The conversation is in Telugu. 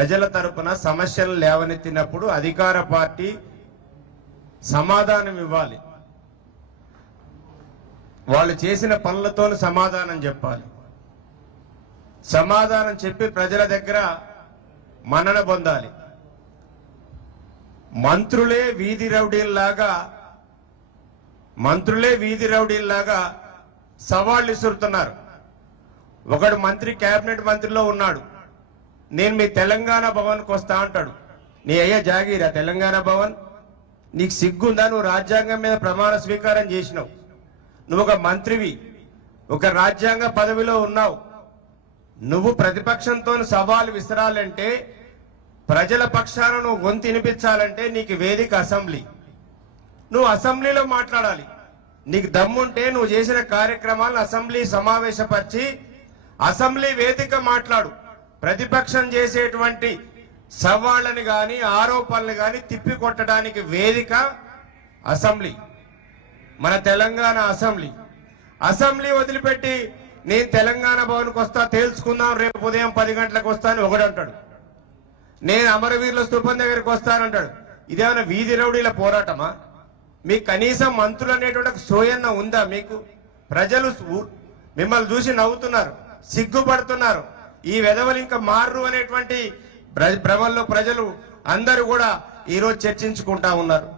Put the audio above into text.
ప్రజల తరపున సమస్యలు లేవనెత్తినప్పుడు అధికార పార్టీ సమాధానం ఇవ్వాలి. వాళ్ళు చేసిన పనులతో సమాధానం చెప్పాలి. సమాధానం చెప్పి ప్రజల దగ్గర మన్నన పొందాలి. మంత్రులే వీధి రౌడీల్లాగా సవాళ్ళు ఇస్తున్నారు. ఒకడు మంత్రి కేబినెట్ మంత్రిలో ఉన్నాడు, నేను మీ తెలంగాణ భవన్కి వస్తా అంటాడు. నీ అయ్యా జాగీరా తెలంగాణ భవన్? నీకు సిగ్గుందా? నువ్వు రాజ్యాంగం మీద ప్రమాణ స్వీకారం చేసినావు. నువ్వు ఒక మంత్రివి, ఒక రాజ్యాంగ పదవిలో ఉన్నావు. నువ్వు ప్రతిపక్షంతో సవాలు విసరాలంటే, ప్రజల పక్షాన నువ్వు గొంతు వినిపించాలంటే నీకు వేదిక అసెంబ్లీ. నువ్వు అసెంబ్లీలో మాట్లాడాలి. నీకు దమ్ముంటే నువ్వు చేసిన కార్యక్రమాలను అసెంబ్లీ సమావేశపరిచి అసెంబ్లీ వేదిక మాట్లాడు. ప్రతిపక్షం చేసేటువంటి సవాళ్ళని గాని ఆరోపణలు గాని తిప్పి కొట్టడానికి వేదిక అసెంబ్లీ, మన తెలంగాణ అసెంబ్లీ. అసెంబ్లీ వదిలిపెట్టి నేను తెలంగాణ భవన్కి వస్తా, తేల్చుకుందాం, రేపు ఉదయం 10 గంటలకు వస్తాను ఒకడంటాడు. నేను అమరవీరుల స్థూపం దగ్గరికి వస్తానంటాడు. ఇదేమైనా వీధి రౌడీల పోరాటమా? మీకు కనీసం మంత్రులు అనేటువంటి సోయన్న ఉందా మీకు? ప్రజలు మిమ్మల్ని చూసి నవ్వుతున్నారు, సిగ్గుపడుతున్నారు. ఈ వెధవలు ఇంకా మారు అనేటువంటి భ్రమల్లో ప్రజలు అందరూ కూడా ఈరోజు చర్చించుకుంటా ఉన్నారు.